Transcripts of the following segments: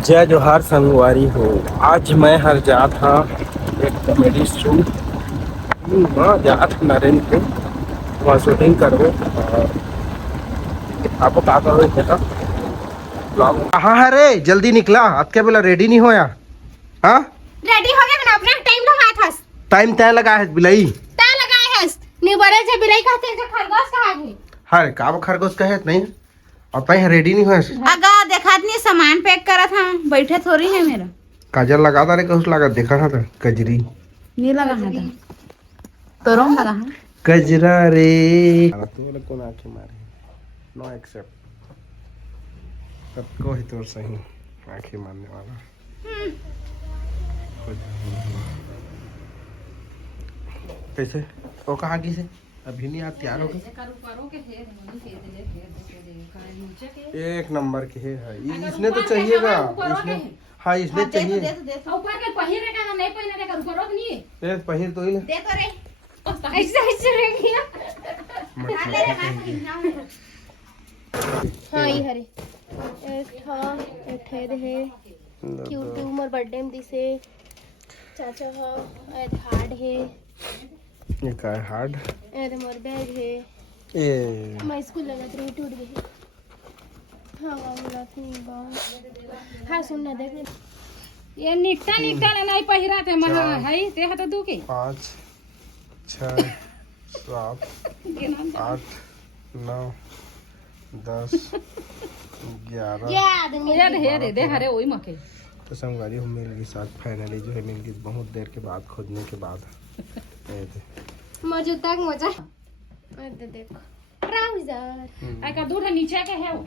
जय जोहार संगवारी हो। आज मैं हर जात था एक कॉमेडी शूट वहाँ जात नरेंद्र पे वहाँ शूटिंग करो और आपको का करो देखा ब्लॉग। कहाँ है रे? जल्दी निकला। आज क्या बोला रेडी नहीं होया? हाँ रेडी हो गया ना अपना टाइम लगाया था। टाइम तय लगा है बिलाई तय लगाया है नहीं बोले जे बिलाई कहते हैं जो खरगोश कहा है। हर का खरगोश कहे नहीं और तय रेडी नहीं होया। अगा देखा नहीं सामान पैक करा था बैठे थोड़ी है मेरा काजल लगा था रे कुछ लगा देखा था कजरी नहीं लगा था तोरो लगा है कजरा रे तू वाला कौन आंखें मारे नो एक्सेप्ट सबको ही तोर सही आंखें मारने वाला कैसे वो कहाँ की से अभी नहीं आप तैयार हो गए एक नंबर के है इसने तो चाहिएगा इसने हाँ इसने चाहिए ऊपर के पहिरे का नहीं पहिरे का करो नहीं ये पहिर तो ही दे तो रे ऐसे ऐसे रह गया हां ये हरे एक ठे है क्यूट उमर बर्थडे में दिसे चाचा हो ए हार्ड है ये का है हार्ड ए मोर बैग है ए मैं स्कूल लगा तो टूट गई हाँ वाला थी बाऊ हाँ सुनना देख ये निकटा निकटा नहीं पहिरा थे महा है ते हत दू के 5 6 7 8 9 10 11 याद है रे दे हरे ओई मके तो संगवारी हम मिल गई साथ फाइनली जो है मिल गई बहुत देर के बाद खोजने के बाद मौजूद तक मजा अरे देखो ट्राउजर आई का दूर नीचे के है वो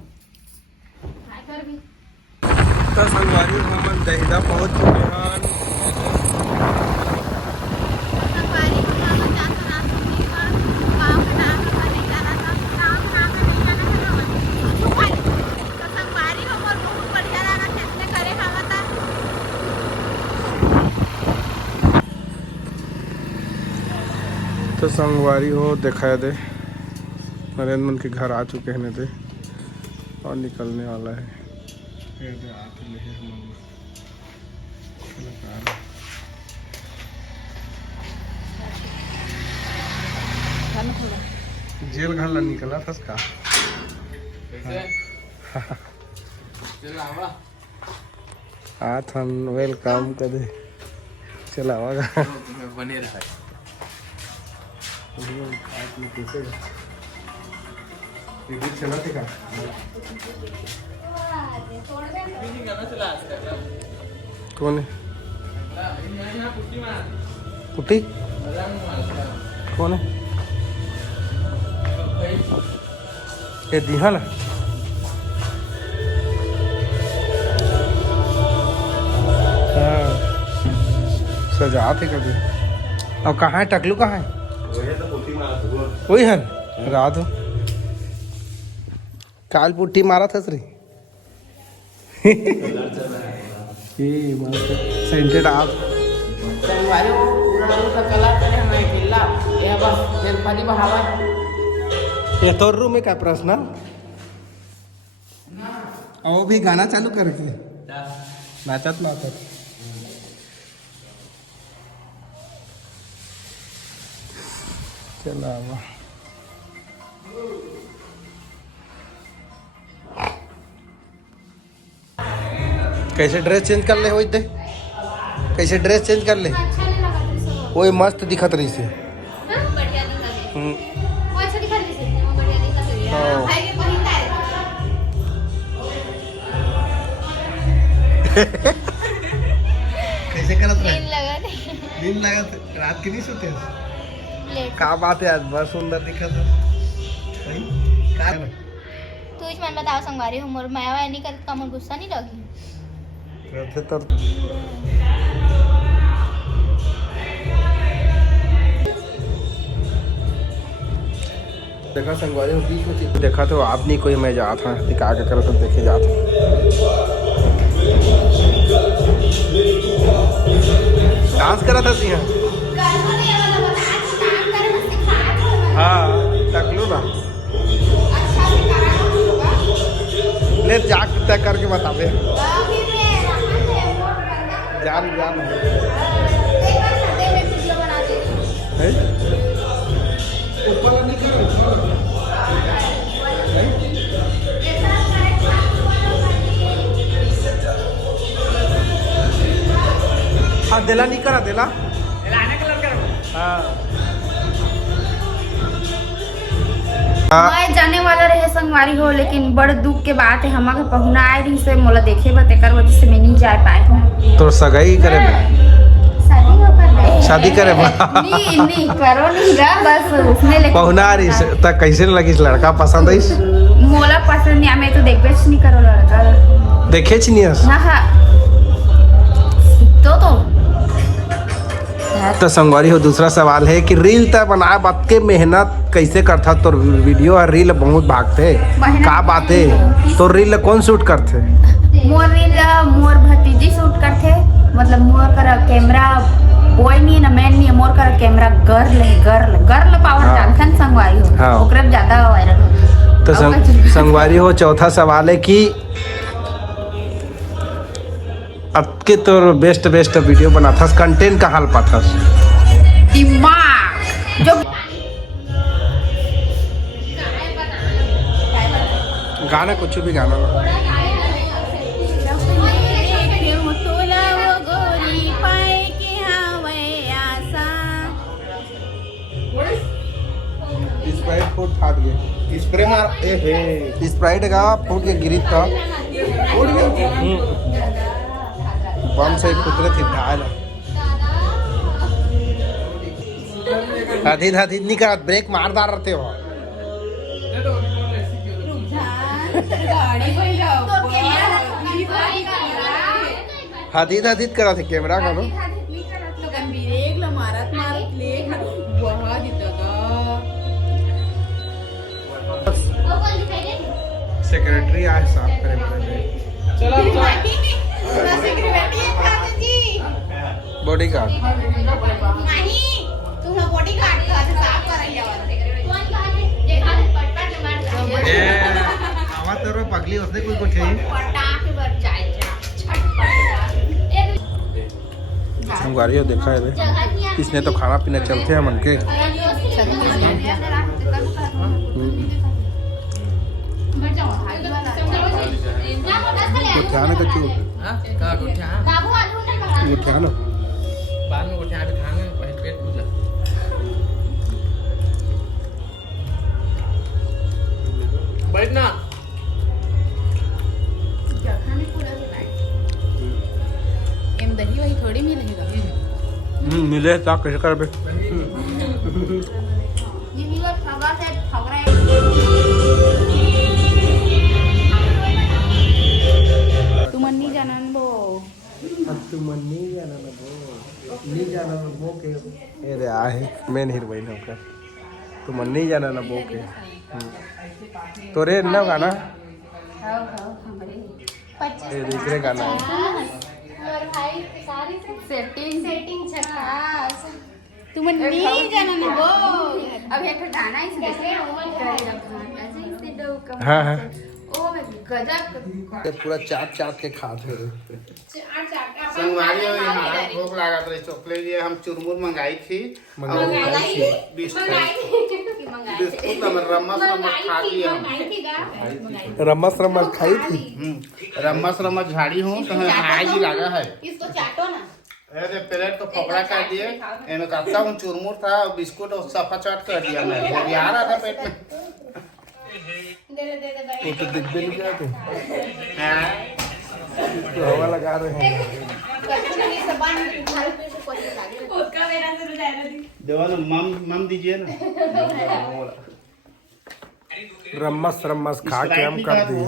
हाय कर भी तो संगवारी हम दहिदा पहुंच चुके हैं तो संगवारी हो दिखाया दे नरेंद्र के घर आ चुके हैं थे और निकलने वाला है जेल घर ला निकला था का हाथ वेलकम कर दे चलावागा बने रहा चला थे का कौन है पुट्टी कौन है ये दिहल हाँ सजा थे कभी अब कहाँ है टकलू कहाँ है वही है रात काल पुट्टी मारा था श्री ये मस्त सेंटेड आप ये तो रूम में क्या प्रश्न वो भी गाना चालू करके नाचत नाचत चला कैसे ड्रेस चेंज कर ले हो इतने कैसे ड्रेस चेंज कर ले अच्छा नहीं लगा तो वही मस्त दिखत रही से बढ़िया दिखा है हम्म, वो अच्छा दिखा रही है वो बढ़िया दिखा रही है हाँ। भाई के पहिंदा है कैसे करत रहे दिन लगा नहीं दिन लगत रात के नहीं सोते लेट का बात है आज बहुत सुंदर दिखत है भाई का तू इस मन बताओ संगवारी हम और मैं वाला नहीं कर कम गुस्सा नहीं लगी करते तो देखा संगवारी बीच में देखा तो आप नहीं कोई मैं जाता दिखा के करो तो देखे जाता डांस करा था सिंह हाँ टकलू ना ले जाके तय करके बतावे जान जान है ऊपर नहीं कर हाँ देला नहीं करा देला हाँ मैं जाने वाला रहे संगवारी हो, लेकिन बड़ दुख के बात है हमारे पहुना आए रही से मोला देखे बतेकर वजह से मैं नहीं जा पाए। तो सगाई करे शादी हो कर शादी करे नहीं करो नहीं गा बस उसने लेकिन पहुना आ रही तक कैसे लगी लड़का पसंद है मोला पसंद नहीं, मैं तो देखबे नहीं करो लड़का देखे नहीं ना तो संगवारी हो। दूसरा सवाल है कि रील तक बनाए बात के मेहनत कैसे करता तो वीडियो और रील बहुत भागते का बात है तो रील कौन शूट करते मोर रील मोर भतीजी शूट करते, मतलब मोर कर कैमरा बॉय नहीं ना मैन नहीं, मोर कर कैमरा गर्ल पावर जानथन संगवारी हो। हाँ। ओकरे ज्यादा वायरल तो संगवारी हो। चौथा सवाल है कि अब के तो बेस्ट वीडियो बनाता कंटेंट का हाल पाता दिमाग जो गाना कुछ भी गाना स्प्राइट फूट फाट गया स्प्रे मार स्प्राइट का फूट के गिरी था बम से फुटरे थी ढाल आधी नहीं करा ब्रेक मारदार रहते हो हाथीत करा थे कैमरा का नो सेक्रेटरी आज साफ करे बॉडी गार्ड आवाज तो पगली उसने कुछ संगवारी हो देखा है इसने तो खाना पीना चलते हैं मन के उठाने का क्यों उठाना बाद में उठा के खाने में पहले पेट पूजा बैठना दही वही थोड़ी मिलेगा मिले तो कैसे कर बे तुम नहीं जाना बो तुम नहीं जाना ना नहीं जाना ना बो के अरे आहे मेन हीरोइन होकर तुम नहीं जाना ना बो के तो रे ना गाना ये दूसरे गाना है सेटिंग झकास तुम नहीं जाना ना बो अब एक गाना ही से हाँ हाँ ओ गजब पूरा चाट के खाते रहे संगवारी और हमारा भूख लगा था चॉकलेट ये हम चुरमुर मंगाई थी बिस्कुट रमस खा लिए हम रमस खाई थी रमस झाड़ी हूँ तो हाई जी लगा है इसको चाटो ना अरे प्लेट को पकड़ा कर दिए इनमें कहता हूँ चुरमुर था और बिस्कुट और सफा चाट कर दिया मैं आ रहा था पेट में वो तो दिख भी नहीं गया तो हवा लगा रहे हैं जवान मम दीजिए ना रमस खा के हम कर दिए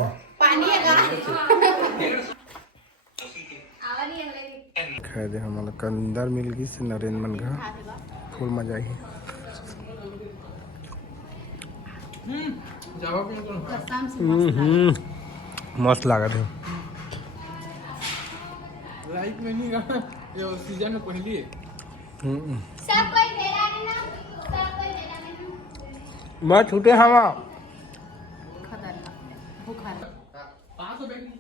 खाए दे हमारा कंदर मिल गई से नरेंद्र मन घा फुल मजा ही मस्त लगा थे लाइट में नहीं रहा ये सीजन में पहली है सब कोई मेरा है ना सब कोई मेरा है ना मैं छूटे हवा पास हो बैठी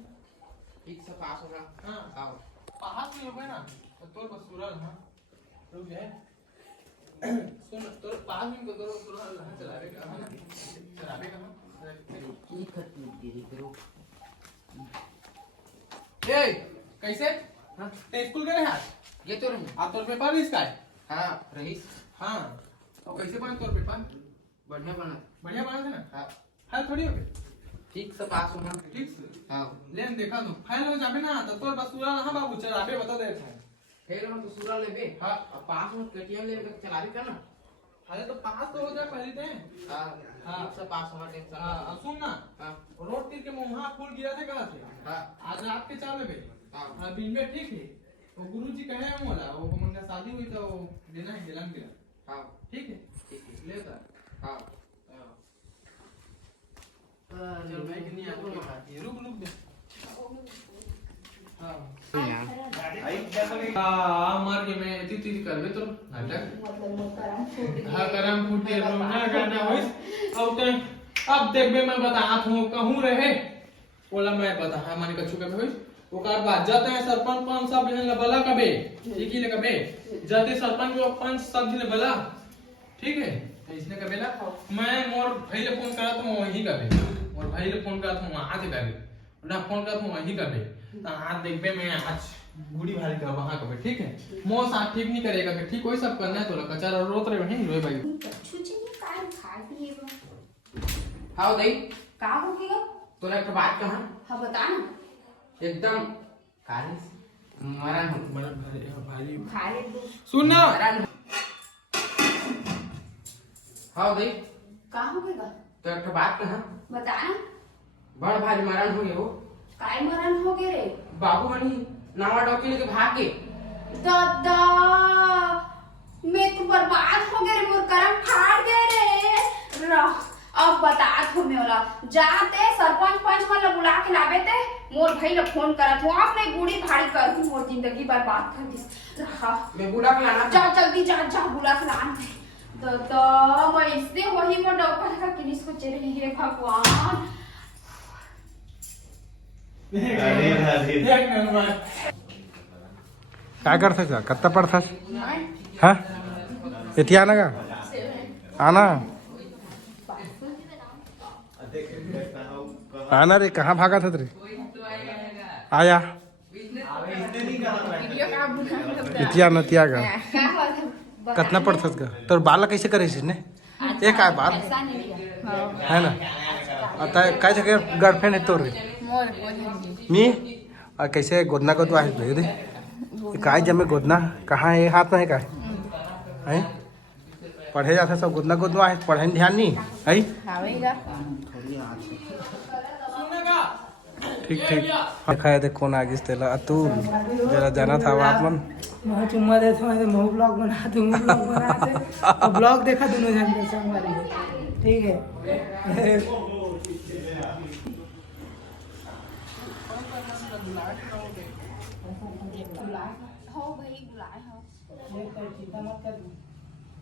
एक से पास होगा हां आओ पास में होगा ना तो तोर बस सुरल हां रुक जाए सुन तोर पास में तो सुरल हां चलावे का है ना चलावे का की खत्म गिरी करो ए कैसे हां ते स्कूल गए हां ये तो रही आ तोर पेपर इसका है हाँ रहीस हां और कैसे बना तोर पेपर बढ़िया बना था ना हाँ हाल थोड़ी हो गई ठीक से पास होना ठीक से हाँ लेन देखा तो फाइल हो जाबे ना तो तोर बस सुरल हां बाबू चलावे बता दे फिर हम तो सूरा लेबे हाँ। और पास में केटीएम लेबे तो चलावे का ना अरे तो पास तो हो जाए पहले ते हाँ हाँ। ठीक से पास होना टेंशन हां अब सुन ना हाँ रोड तीर के मुंहा फूल गिरा थे कहा थे हाँ आज रात के 4 बजे हाँ दिन में ठीक है वो गुरुजी कहे हम बोला वो मन का शादी हुई तो देना है दिलन गिरा हाँ ठीक है ठीक है लेता हाँ चल मैं कि नहीं आते रुक रुक दे हां मार के मैं इतनी तेज करबे तो नाटक हां करम फूटे रोना करना होई अब ते अब देखबे मैं बतात हूं कहूं रहे बोला मैं बता हां माने कछु के होई ओकर बाद जाते हैं सरपंच पांच सब जन लबला कबे ठीक ही लगबे जाते सरपंच को पांच सब जन बला ठीक है इसने कबेला मैं मोर भाई ले फोन करा तो मैं वही कबे मोर भाई ले फोन करा तो मैं आज कबे ना फोन करा तो वही कबे तो हाथ देखबे मैं आज गुड़ी भारी कर वहां कबे ठीक है मो साथ ठीक नहीं करेगा कि ठीक कोई सब करना है तो कचारा रोत रहे नहीं रोए भाई छुची काय खाती है वो हाँ दई का हो गया तोरा एक बात कहा हाँ बता ना एकदम कारिस मरण हो भाई खाए दो सुन ना मरण हाँ दई का हो गया तो एक बात कहा बता ना बड़ भारी मरण हो गए हो काय मरण हो गए रे बाबू मनी नावा डॉक्टर लेके भाग के दादा मैं तो बर्बाद हो गए रे मोर करम फाड़ गए रे रह अब बता थो मैं वाला जाते सरपंच पंच वाला बुला के लावे ते मोर भाई ने फोन करत हूं आपने गुड़ी भाड़ी कर दूं मोर जिंदगी बर्बाद कर दी रहा मैं बुला के लाना जा जल्दी जा जा बुला के लान दादा मैं इससे वही मोर डॉक्टर का किनिस को चले हे भगवान काय करतेस का कत्ता पडतास हा इथे आना का आना आना रे कहाँ भागा था रे आया इतिया नतिया का कितना पड़ता का तो बाल कैसे करे ने एक आय बाल है ना आता काय जगह गर्लफ्रेंड है तोर रे मी और कैसे गोदना को तो आहे दे काय जमे गोदना कहाँ है हाथ में है का है पढ़े जाते सब गोदना गोदना है पढ़े ध्यान नहीं है ठीक ठीक खाया थे कौन आगे तेला अतुल जरा जाना था आप मन मैं चुम्मा देता हूँ मैं ब्लॉग बना दूंगा ब्लॉग बनाते ब्लॉग देखा दोनों जन के हमारी ठीक है हो भाई बुलाए हो चिंता मत कर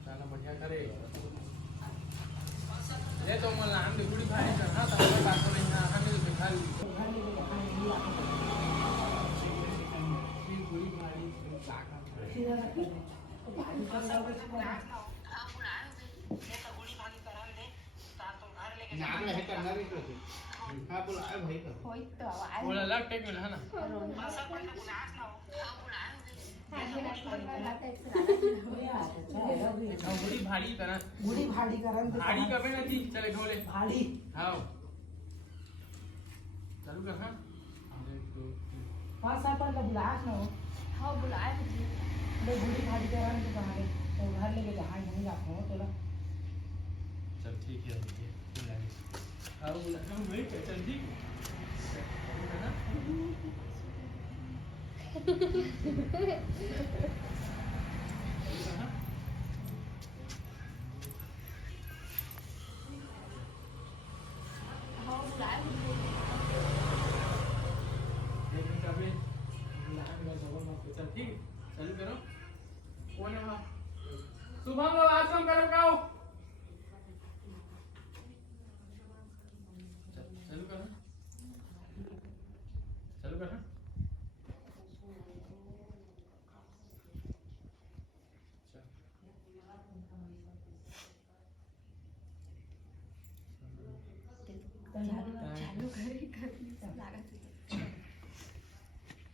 चलो बढ़िया करे ये तो मला हम गुड़ी भाई करना था हमें बात नहीं है हमें बिठा नाम है करना भी तो हाँ बुलाए भाई का होई तो आवाज बोला लग टेक मिला है ना गुड़ी भारी करा गुड़ी भाड़ी करन भारी कबे ना थी चले ढोले भाड़ी हाँ चालू कर हाँ 5 साल पर बुलास ना हो हाँ बुलाए जी ले गुड़ी भाड़ी करन तो बाहर तो घर लेके जहां नहीं जाते हो तो चल ठीक है हाँ बोला हम वही चल ठीक हाँ बुलाए चल ठीक चालू करो कौन है वहाँ शुभम लोग आश्रम करो गाओ चालू करो चालू करो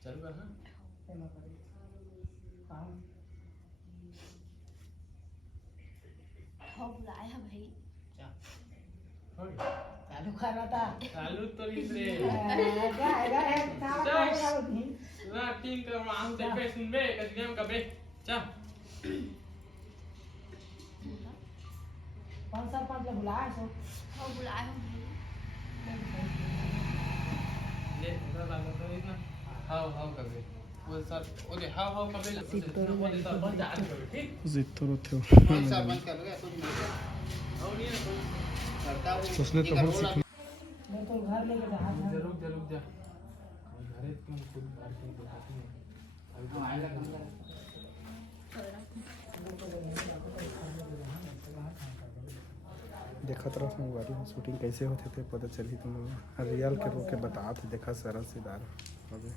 चालू कर ना हाँ बुलाया भाई चालू कर रहा था चालू तो लिखले नहीं ना टीम का हम ते पे सुन बे गेम का बे चा कौन सा पंच बुलाया सो हाँ बुलाया ले इधर लगा तो इतना हाउ का बे वो सर ओले हाउ का बे वो सर बंद आ गए ठीक जितरो थे सरपंच कर गया कुछ नहीं और नहीं है कोई करता वो उसने तो बहुत सीखी मैं तो घर लेके जा रहा था रुक जा घरे तुम खुद बाहर की दिखाती है अभी तो आएगा कम देखत रहो संगवारी में शूटिंग कैसे होते थे पता चली तुम रियल के रोके बता थे देखा सारा सीधार अबे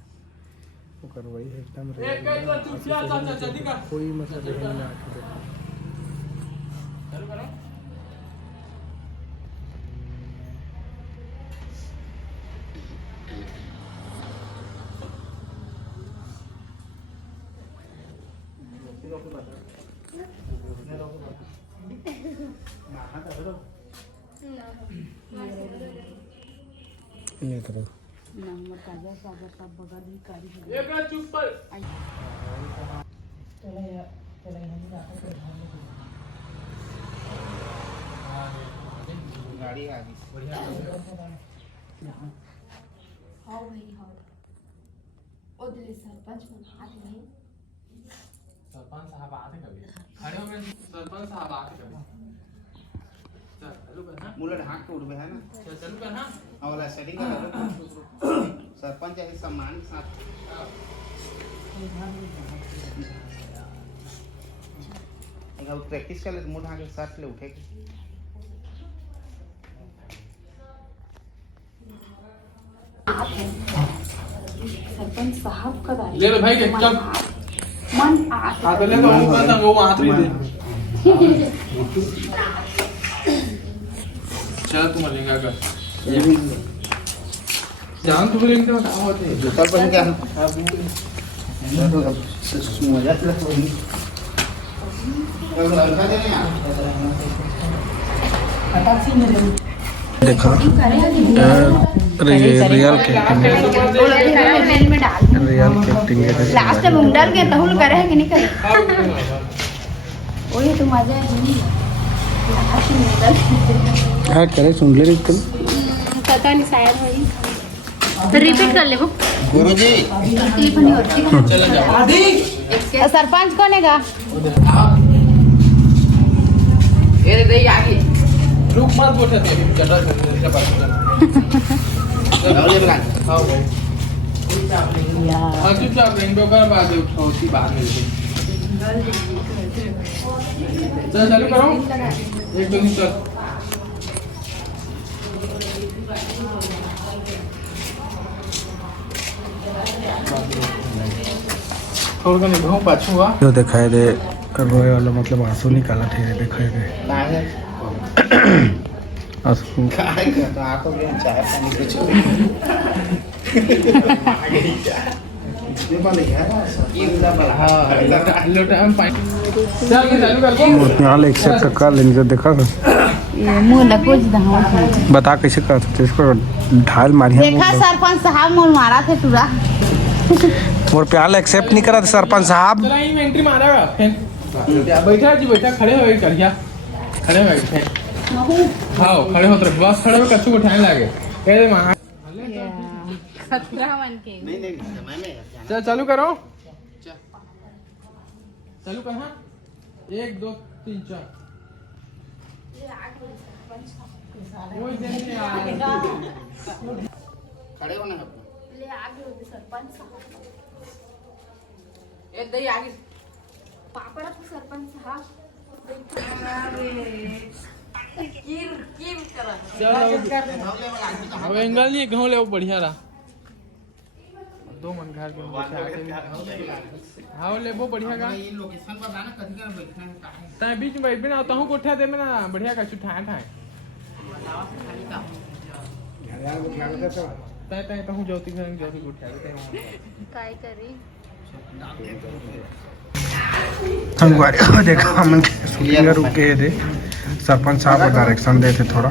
वो कर वही है एकदम कोई मतलब नहीं ना आके देखा चालू करो ये करो एक चुप पर चले हम जाते थे गाड़ी आ गई हाँ भाई हाँ ओ दिल्ली सरपंच बना भाई सरपंच साहब आते कभी खड़े हो गए सरपंच साहब आते कभी चल चालू कर ना मुला ढाक के उड़बे है ना चल चालू कर ना और सेटिंग कर सरपंच है सम्मान के साथ एक प्रैक्टिस कर ले मुंह ढाक के साथ ले उठेगी सरपंच साहब का ले लो भाई चल मन हाथ ले लो ऊपर तक वो हाथ नहीं दे चल तुम लेंगा कर जान तुम लेंगे तो होते सरपंच क्या मजा देखा रियल के में डाल रियल के एक्टिंग है लास्ट में डाल के तहुल करे है कि नहीं करे वही तो मजा है नहीं हाँ करे सुन ले रही तुम पता नहीं शायद वही तो रिपीट कर ले वो गुरुजी तकलीफ नहीं होती सरपंच कौन है ये दे आगे रुक मत बोलते थे चल रहा हां भाई हां चुपचाप रेनबो कर बाद उठोती बाद में चल चालू करो एक दो दिन चल थोड़ा सा निभाऊं पाछू हुआ जो दिखाई दे रोए वाला मतलब आंसू निकाला थे दिखाई दे आंसू काय करतो आता घेऊन चाय पाणी कुछ लोटा हम पानी चल चालू कर दो यहाँ एक्सेप्ट कर लेने से देखा मुंह लकुच दहावा बता कैसे कर सकते इसको ढाल मारी देखा सरपंच साहब मुंह मारा थे तुरा और प्याल एक्सेप्ट नहीं करा सरपंच साहब चला ही में एंट्री मारेगा बैठा जी बैठा खड़े हो कर क्या खड़े हो बैठे हाँ खड़े हो तो बस खड़े हो कच्चू को उठाने लगे कह दे महा नहीं नहीं समय में चल चालू करो चालू कर हाँ 1 2 3 4 कोई देर नहीं आएगा खड़े होना है ले आगे होते सरपंच साहब एक दही आगे पापड़ा तो सरपंच साहब अब एंगल नहीं गाँव ले बढ़िया रहा 2 मन घर के हाँ ले वो बढ़िया का ये लोकेशन बताना कथी कर बैठना है काहे तय बीच में बैठ बिना तहु कोठा दे में ना बढ़िया का चुठाए ठाए हूँ ज्योति को उठा काय करी संगवारी देखा हम शूटिंग रुके थे सरपंच साहब डायरेक्शन देते थोड़ा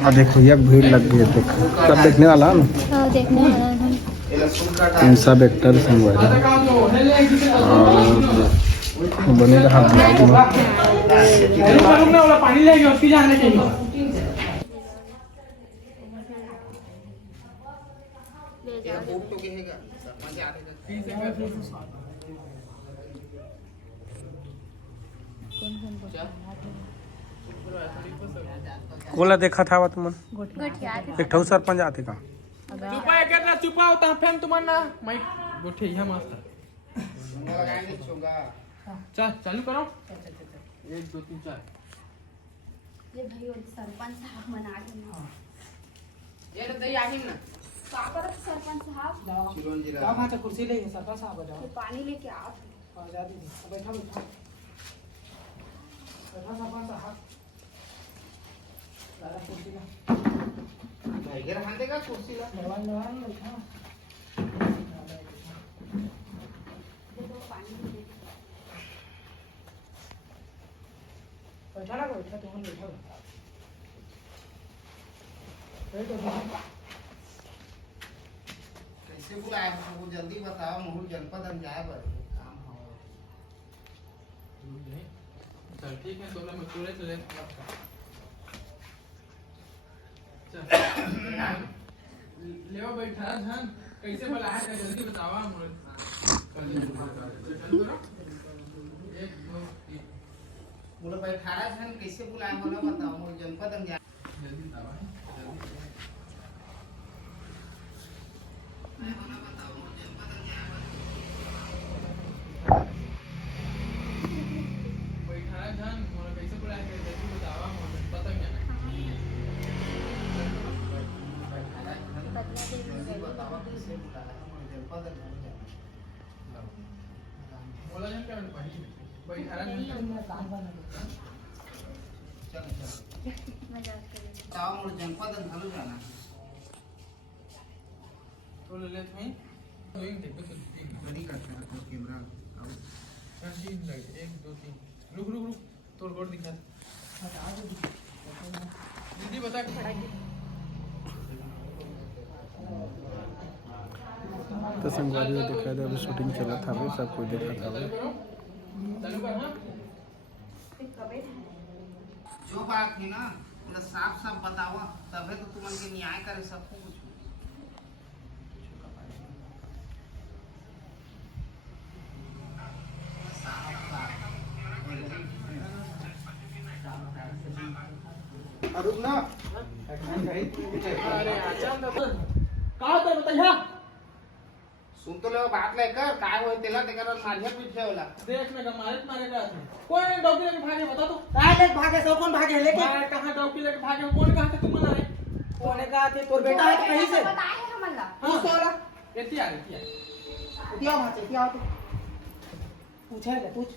और देखो ये भीड़ लग गई है देखो सब देखने वाला है ना देखने वाला इन सब एक्टर संगवारी और बने रहा ब्लॉग में पानी लेके उसकी जाने चाहिए कोला देखा था तुमन गोठिया एक ठौ सरपंच आते का चुपा एक ना चुपा होता फैन तुमन ना मैं गोठे यहां मस्त चल चालू करो 1 2 3 4 ये भाई और सरपंच साहब मना के ये तो दई आही ना का करत सरपंच साहब आप हाथ कुर्सी ले सरपंच साहब आ जाओ ये पानी लेके आओ आ जा दीदी बैठा बैठा सरपंच साहब दादा कुर्सी ला भाई रहने देगा कुर्सी ला नवान बैठा बैठा ना बैठा तुम बैठा कैसे बुलाया वो जल्दी बताओ महू जनपद हम जाए बर काम हो चल ठीक है तो मैं पूरे चले चल लेवा बैठा धन कैसे बुलाया है जल्दी बताओ मुझे एक दो तीन बोलो भाई 18 जन कैसे बुलाए बोलो बताओ महू जनपद हम जाए जल्दी बताओ बताओ मुझे जनपद हम जाना तो ले तुम्हें डूइंग देखो तो नहीं करते हैं तो कैमरा आओ 1 2 3 रुक रुक रुक तोर गोड़ दिखा दीदी बता तो संगवारी को देखा था अभी शूटिंग चला था अभी सब कुछ देखा था अभी चालू कर हां जो बात थी ना पूरा साफ साफ बताओ तबे तो तुमन के न्याय करे सब कुछ रुक ना अरे अच्छा का होता बताइया सुन तो ले बात लेकर काय होय तेला तेकर मारिया पीछे होला देख में मारेगा कौन डॉक्टर लेके भागे बता तो काय लेके भागे सो कौन भागे लेके मैं कहां डॉक्टर लेके भागे कौन कहा था तुम मना रहे कौन कहा थे तोर बेटा है कहीं से बताए हैं हमला हां सोला एतिया दिया भाचे दिया तो पूछेगा पूछ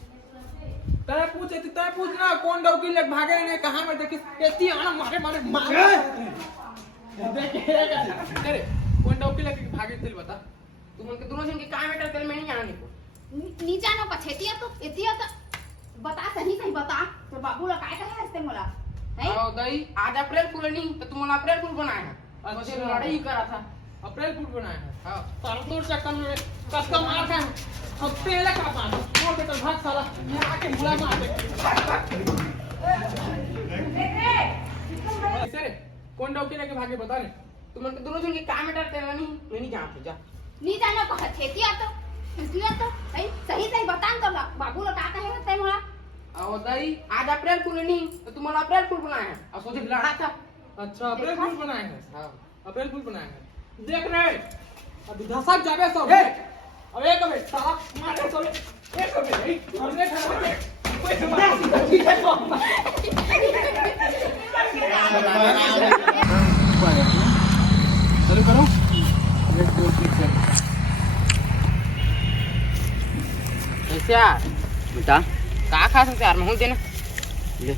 तय पूछ ना कौन डॉक्टर लेके भागे ने कहां में देखी एतिया ना मारे देख अरे कौन डॉक्टर लेके भागे थे बता तुम उनके दोनों जन के काम में तेल में नहीं जाना निको नी जानो पछेतिया तो बता सही बता तो बाबू ला काय कहे हस्ते मोला है आओ दई आज अप्रैल फूल नहीं तो तुम अप्रैल फूल बनाया है मुझे लड़ाई करा था अप्रैल फूल बनाया है हां साल तोड़ चक्कर में कसका मार है अब पहले का मार मोर के तो भाग साला ये आके मुला मार दे ऐसे कौन डॉक्टर लेके भागे बता रे तुम उनके दोनों जन के काम में डरते नहीं मैं नहीं जानते जा नी जानो पछेतिया तो है सही बता तो बाबू ला का कहे हस्ते मोला आओ दई आज अप्रैल फूल नहीं तो तुम अप्रैल फूल बनाया है और सोचे लड़ा था अच्छा अप्रैल फूल बनाया है हां अप्रैल फूल बनाया है देख रहे अभी धसक जावे सब अब एक मिनट साला मारे सब एक मिनट हमने खड़ा कोई ठीक है चालू करो 1 2 3 4 कैसे यार बेटा का खा सकते यार महू देना ले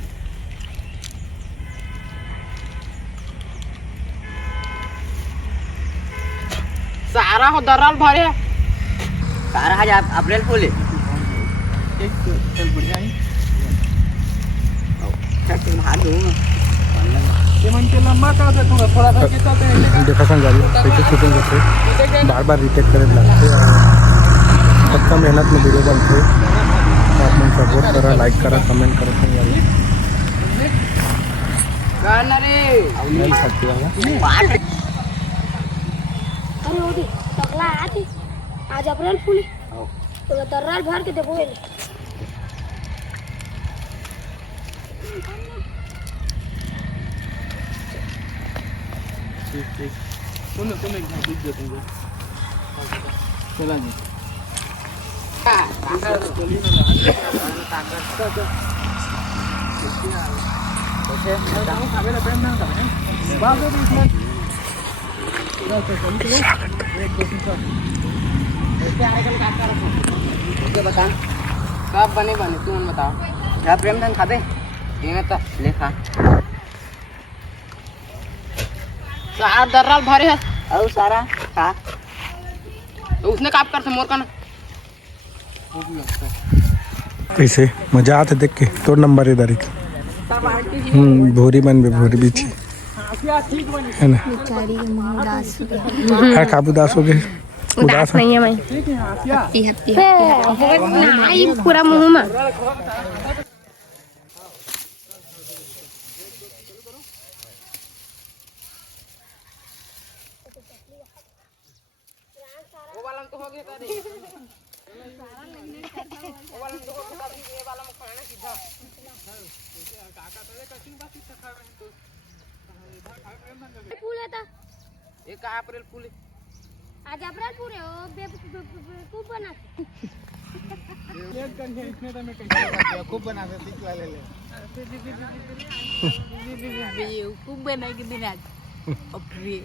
सारा हो दराल भरे सारा आज अप्रैल फूल है चल बढ़िया ही तुम हाथ दो ये मन के लंबा का थोड़ा थोड़ा करके चलते हैं देखा संगारी कैसे शूटिंग करते बार बार रिटेक करे लगते सबका मेहनत में वीडियो बनते आप मन सपोर्ट करा लाइक करा कमेंट करा संगारी गाना रे अरे ओदी टकला आती आज अप्रैल फूल तो दर्राल भर के देखो ये ठीक ठीक सुन एक बीच दे तुमको चला जी बता कब बने तू मन बताओ क्या प्रेम धन खाते ये तो लेखा सारा दर्राल भरे है और सारा खा तो उसने काप करते मोर का ना कैसे मजा आते देख के तो नंबर इधर ही भूरी मन में भूरी बीच है ना है काबू दास हो गए उदास नहीं है मैं नहीं पूरा मुंह में वो वाला तो हो गया था रे वो वाला तो हो गया था ये वाला में खाना सीधा काका तेरे का सिंह बाकी खा रहे हैं तो फूल है था ये का अप्रैल फूल आज अप्रैल फूल है ओ बेवकूफ बना एक गन है इसमें तो मैं कैसे खूब बना देती क्या ले ले बेवकूफ बना के दिन आज अप्रैल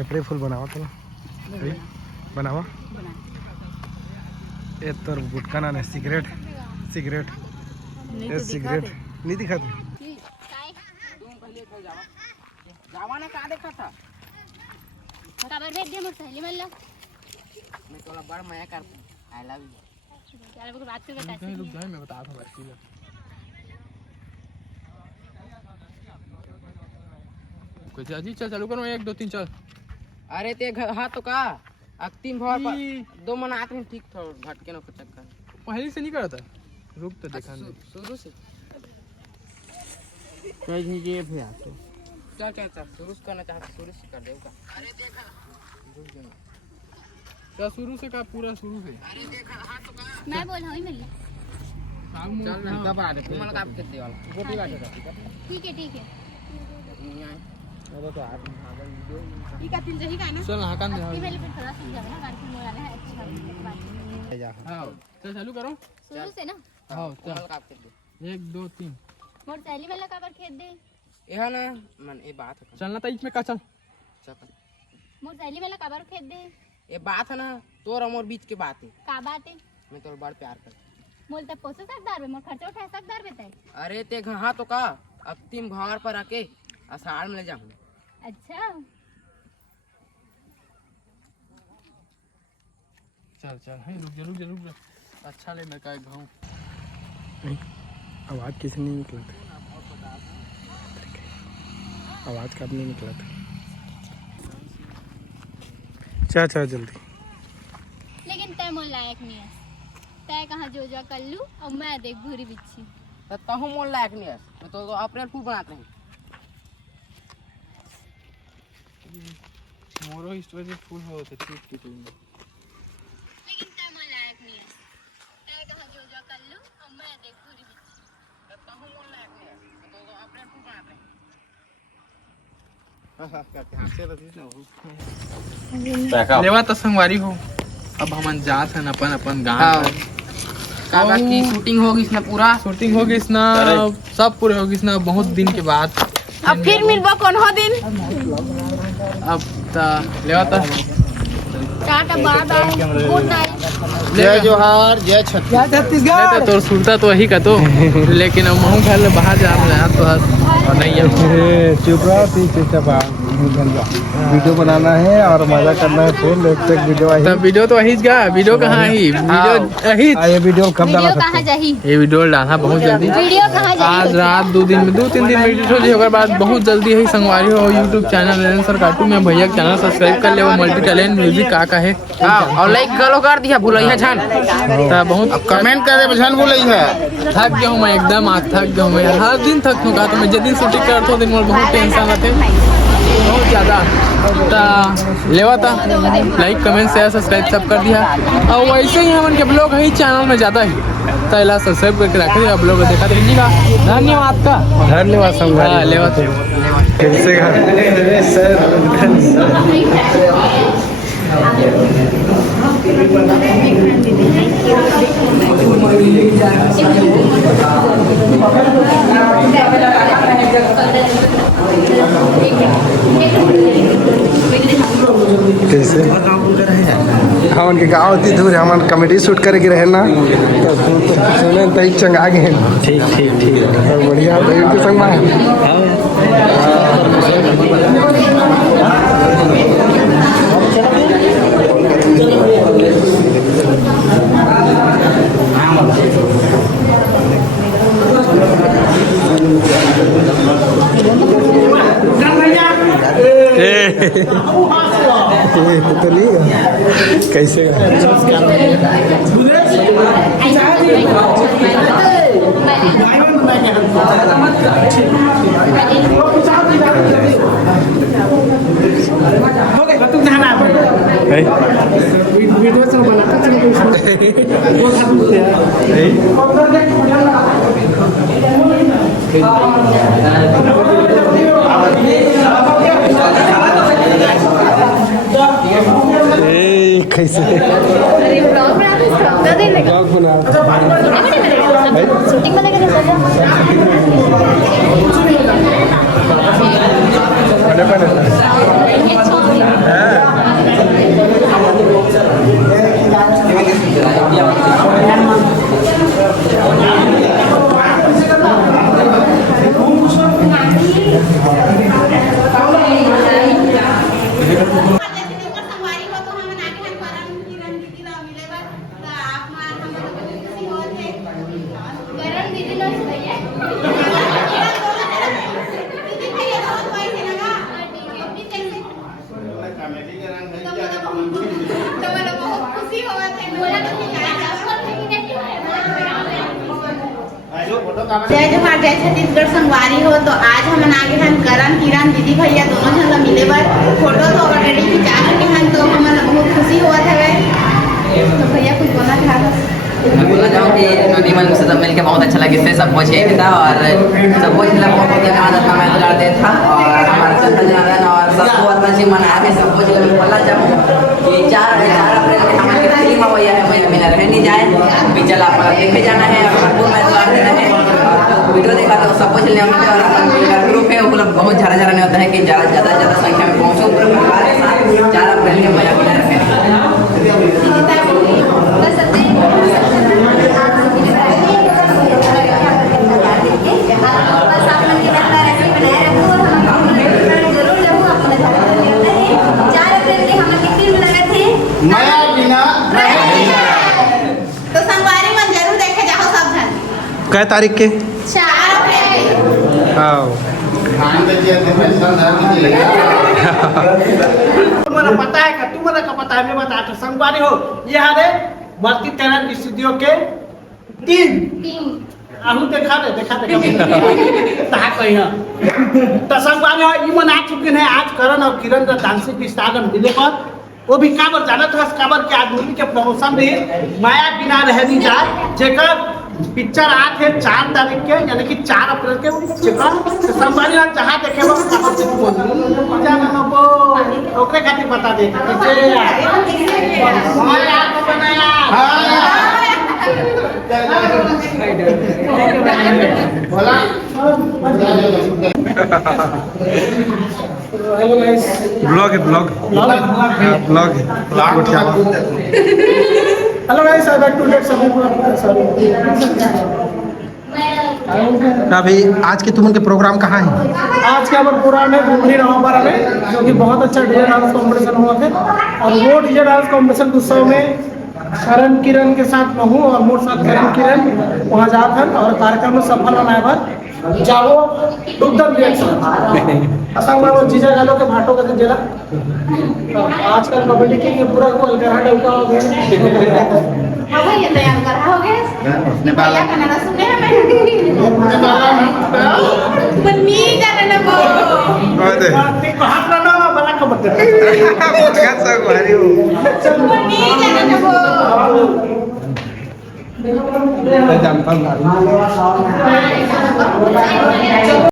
अप्रैल फुल बनावा तो बनावा ये तो गुटखा ना है सिगरेट ये सिगरेट नहीं दिखाते तुम पहले खा जावा ना का देखा था खबर भेज दे मोर सहेली मन ला मैं तोला बड़ माया करता आई लव यू चल को बात कर कहीं रुक जाए मैं बता दूं बात की कुछ अजी चल चालू करो 1 2 3 चल अरे ते हां तो का अंतिम भर पर 2 मन आदमी ठीक था भटके न को चक्कर पहले से नहीं करता रुक तो देखा शुरू से कह दीजिए भैया तो चल शुरू करना चाहते शुरू से कर देगा अरे देखा रुक जाना क्या शुरू से का पूरा शुरू से अरे देखा हां तो का मैं बोल हूं मिल चल ना दबा दे तुम मन का आप कितने वाला गोटी काटेगा ठीक है ठीक है तिल रही का ना चल हाकन दे पहले फिर थोड़ा समझा ना बार मोड़ वाला है अच्छा हां चल चालू करो शुरू से ना हां चल 1 2 3 मोर सहेली वाला काबर खेत दे यह ना मन ये बात है चलना तो इसमें का चल मोर सहेली वाला काबर खेत दे ये बात है ना तोर और बीच की बात है का बात है मैं तोर बड़ प्यार कर मोल तक पोसे सकदार में मोर खर्चा उठा सकदार में तय अरे ते हाँ तो का अंतिम घर पर आके आषाढ़ में ले जाऊँ अच्छा चल है रुक जा अच्छा ले मैं का घाव आवाज किसी नहीं निकला था आवाज कब नहीं निकला था चल जल्दी लेकिन तय मोल लायक नहीं है तय कहाँ जो कर लूँ और मैं देख भूरी बिच्छी तो तहु मोल लायक नहीं है मैं तो अप्रैल फूल बनाते हैं मोरो स्टोरी फूल हो तो ठीक ठीक लेकिन तय मोल लायक नहीं है तय कहाँ जो कर लूँ और मैं देख भूरी बिच्छी तो तहु मोल लायक नहीं है मैं तो अप्रैल फूल बनाते हैं लेवा तो संगवारी हो अब हम जात हैं अपन गांव काका की शूटिंग होगी इसना पूरा शूटिंग होगी इसना सब पूरे होगी इसना बहुत दिन के बाद अब फिर मिलबो कौन हो दिन अब ता लेवा ता tata bye bye good night जय जोहार जय छत्तीसगढ़ नहीं तो तोर सुनता तो वही का तो लेकिन अब महू घर बाहर जा रहा तो नहीं है चुप रहो ठीक है वीडियो बनाना है और मजा करना है फुल एक से एक वीडियो आई तब वीडियो तो अहिज गा वीडियो कहाँ ही वीडियो अहिज ये वीडियो कब डाला वीडियो सकते कहाँ जाही ये वीडियो डालना बहुत जल्दी वीडियो कहाँ जाही आज रात 2-3 दिन एडिट हो जाए बाद बहुत जल्दी है संगवारी हो YouTube channel Narendra sir cartoon में भैया का चैनल सब्सक्राइब कर ले वो मल्टी टैलेंट म्यूजिक का है और लाइक कर दिया भूलिया छान तो बहुत कमेंट करे बझन बोले है थक गया हूँ मैं एकदम आज थक गया हूँ मैं हर दिन थक चुका तो मैं जिस दिन शूटिंग करता हूँ दिन में बहुत टेंशन रहते बहुत ज़्यादा तो लेवा था लाइक कमेंट शेयर सब्सक्राइब सब कर दिया और वैसे ही हम उनके ब्लॉग है चैनल में ज़्यादा ही तो इला सब्सक्राइब करके रखे आप ब्लॉग देखा देखिए का धन्यवाद का धन्यवाद संगवारी लेवा थे कैसे कैसे हाँ उनके गाँव इतनी दूर है हमारे कॉमेडी शूट करके रहे ना तो सुने तो एक चंग आ गए ठीक ठीक ठीक बढ़िया तो उनके संग तो नहीं कैसे कैसे शूटिंग में लगे जय जोहार जय छत्तीसगढ़ संगवारी हो तो आज हम आगे हम करण किरण दीदी भैया दोनों जन ला मिले बर फोटो तो ऑलरेडी खिंचा के हम तो हमें बहुत खुशी हुआ था तो भैया कुछ बोलना था मैं बोलना चाहूँ कि नदीमन से सब मिलकर बहुत अच्छा लगे इससे सब कुछ यही था और सब कुछ मतलब बहुत धन्यवाद अपना मैं गुजारते था और हमारे संत जनार्दन और सबको अच्छी मना के सब कुछ बोलना चाहूँ कि 4 अप्रैल के हमारे फिल्म भैया है भैया मिला रह नहीं जाए पिक्चर आप देखे जाना है और भरपूर में दुआ देना है वीडियो देखा तो सब कुछ लेना है और हमारा ग्रुप है वो बहुत ज़्यादा नहीं होता है कि ज़्यादा संख्या में पहुँचो पूरे परिवार के साथ 4 अप्रैल के भैया मिला रहे तो संगवारी में जरूर देखे जाओ सब जन कै तारीख के 4 अप्रैल हाँ तुम्हारा पता है क्या तुम्हारा का पता है मैं बता तो संगवारी हो ये हारे मल्टी टैलेंट स्टूडियो के टीम आहू देखा कहा कही तो संगवारी हो ये मन आ चुके हैं आज करण और किरण का डांसिंग स्टारडम मिले पर वो भी काबर जाना था काबर के आदमी के प्रमोशन भी माया बिना रह नहीं जाए जेकर पिक्चर आत है 4 तारीख के यानी कि 4 अप्रैल के जेकर संगवारी हो जहाँ देखे वो काबर से जाना न वो ओकरे खातिर बता दे हमारे आप बनाया बोला ब्लॉग है blog hello guys I back to date सभी सॉरी अभी आज के तुमन के प्रोग्राम कहाँ है? आज के हमारे प्रोग्राम है बुमरी नवंबर में, जो कि बहुत अच्छा डीजे डांस कॉम्पिटिशन हुआ थे। और वो डीजे डांस कॉम्पिटिशन के उत्सव में करण किरण के साथ मैं हूँ और मोर साथ करण किरण वहाँ जात हन और कार्यक्रम में सफल बनाए भर जाओ दुग्धम रिएक्शन असंग में जीजा गालो के भाटो का जिला आजकल कबड्डी के ये पूरा को अलगरा डलका हो गया। हाँ भैया तैयार कर रहा होगे भैया का नारा सुने हैं मन्नी जाने ना वो हाथ ना ना बना कबड्डी मन्नी जाने ना वो जानता हूँ।